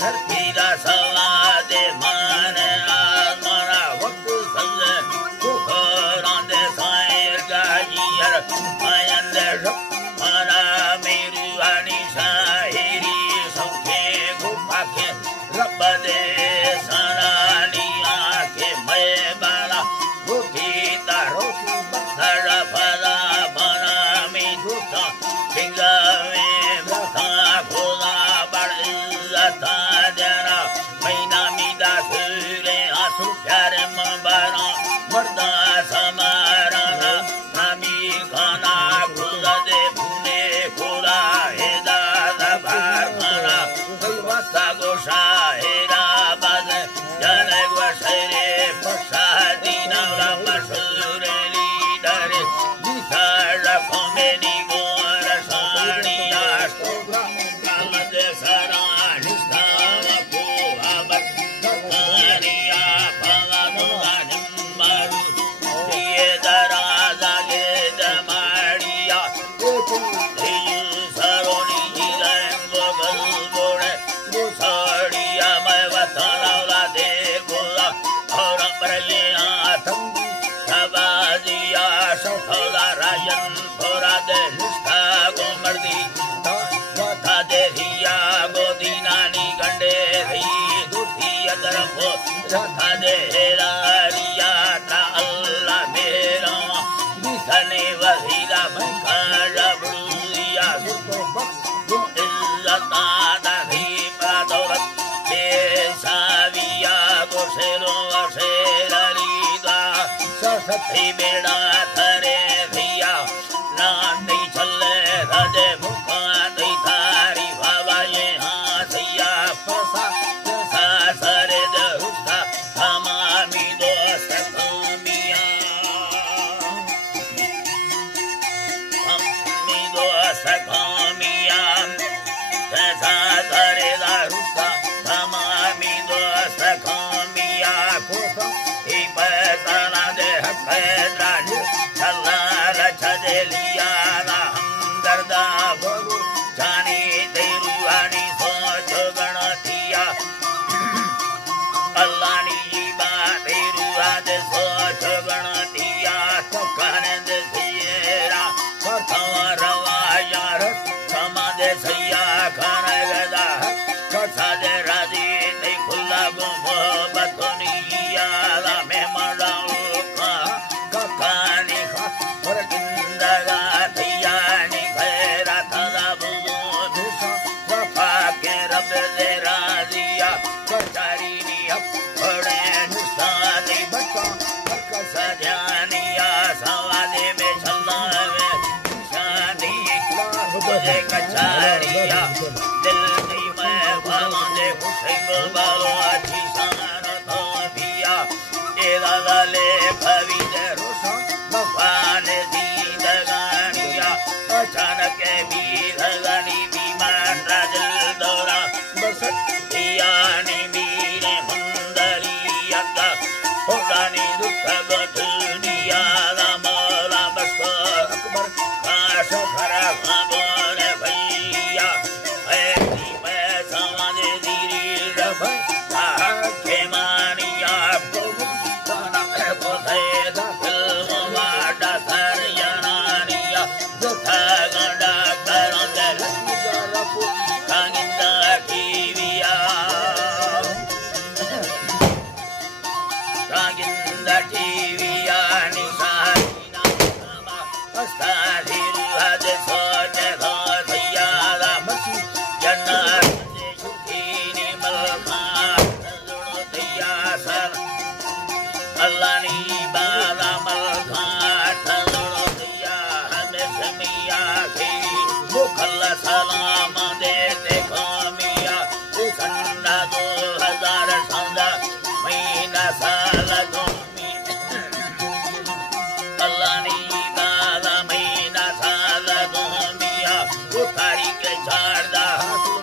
धरती का सवा दे मान आत्मरा वक्त सल्ले सुखरांदे सायर का जीर आयंदे मारा मेरू वाणी साहिरी सौखे गुफाके रब दे सरानी आके मैं बाला बुद्धि तारो बखर फला बना में दूता सिंगा में बखा खोला बड़ता जरा मैना मीदा सुरे आंसू प्यारे मंबरा मर्दा समारा नामी खाना खुदा दे पुने खुदा हेदा दबार खाना वस्ता गोशा हेरा बाज जाने वशरे पसादी नाला मशूरे लीडर दिखार कमेनी गोर सानिया कामद सरानी को आबद कानिया पाला निम्मरू ये दराजा के दमाड़िया सरोनी जिलेंगो गलगोड़े गुसाड़िया मैं वतनाला दे गोला और अमरलिया तंगी सबाजिया सफला राजन फोरा दे निष्ठा को मर्दी था दे रिया गोदीनानी गंडे रही दूती अदरफो था दे रारिया ता अल्लाह मेरा दिखने वहीरा भंकारा बुलिया सुतो बख्श इज्जत आदा भी दौलत बेसाविया गोसेरो शेररीदा ससती बेड़ा थरे धिया ना नहीं चले राजे मुखा नहीं थारी बाबा ये हासिया फसा सरे दरुस्ता हमामी दोस्त कमिया हमामी दोस्त कमिया जैसा सरे दरुस्ता हमामी दोस्त कमिया कोसा ही पैसा ना दे हक़ेदार चला रचदे लिया ना हमदर्दा बगु जानी तेरुआनी सोच गणतिया अल्लाह नी बात तेरुआद सोच गणतिया तकनद सियरा कथवा यार समादे सैया खान गदा कथा दे राजी नहीं खुला गो मोहब्बतनिया ला में मराऊ का कहानी खा और जिंदगा थियानी खैरा तला बुझो वफा के रब दे राजिया कचारी नी अपने निशानी बचा बरकत सजानिया सवादे में चलना में निशानी मुझे कचारिया दिल नहीं मैं भावने हुसैन बालो अच्छी शान तो दिया तेरा लाले भवी दे रोशा भगवान दी दगानिया अचानक भी दगानी बीमान राजल दौरा बसतिया नी मीरे मंदरिया का होगानी दुख गठनिया ला मौला बसो अकबर काश खरा भागोर भैया ऐसी पैसा वाले दीरी रफ के मानिया गाना बोधे दिल वाडा सर यानिया जथा गंडा करंदे लपु कांगिंदा कीविया कांगिंदा कीविया निशाना नामा अस्ताधिरु हद सोच धोतिया ला मसी जन्ना दे सुखीनी मलखा लुणतिया सर अल्लाह नी बाला मलखा लुणतिया हमेश मिया की मुखल्ला सलाम देते कमिया उसन्ना 2000 संदा महीना साल गोमी अल्लाह नी बाला महीना साल गोमिया उतारी के झाड़दा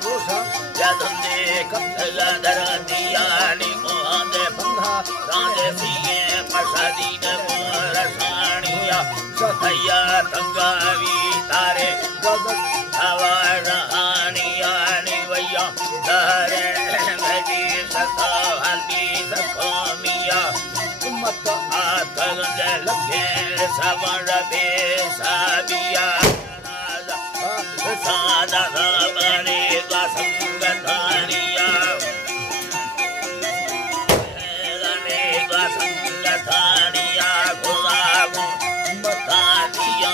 रोशा जदंदे कत्ला दर दिया नी मोहंदे बंधा रांदे सिए पसादी ने मोर सानिया सथैया तंगावी तारे गगन हवा आनिया नी वैया तारे मत आथल लखे सवर बे साबिया सादा बने गा संगठानिया बने गा संगठानिया गुलाबों बतानिया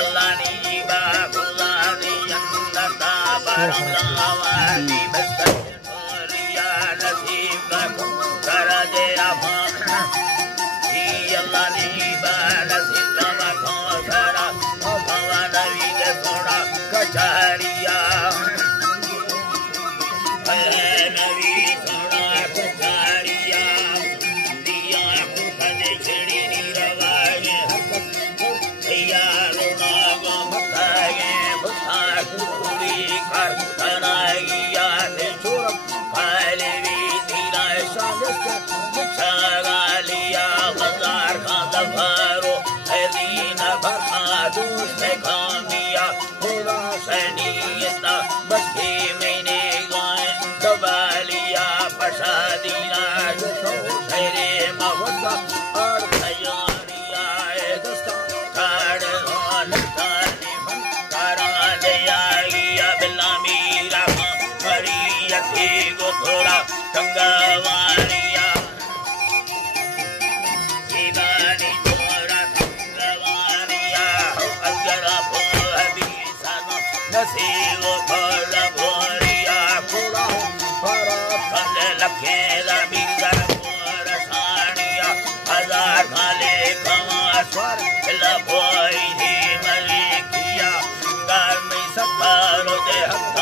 अल्लाह नी बा गुलाबी अन्नता बरलावाली बस्तरिया नसीब कर दे अमान ही अल्लाह नी बा नसीब को करा भवन वीर थोड़ा कचारिया नवी थोड़ा कचारिया दिया खुदे छड़ी नी रवाए या रोना गो भतागे भता कुड़ी कर तनाइया ने छोड़ काले भी धीरा छगालिया बाजार का दफारो दीन भखा दूसरे खामिया थोड़ा सैनियता बस्ती मैंने गाय दबालिया पशा दीना शेरे मवसा और तैयारिया दस्ता काड़ होन तानी करा दे आई बिल्ला मीरा मरियती को थोड़ा कंगवानिया दीवानी नसीब फल भोरिया खुला फल लखे मीर सानिया हजार खाले खमा स्वर बोई मलिकिया घर में सत्तारो दे हत्ता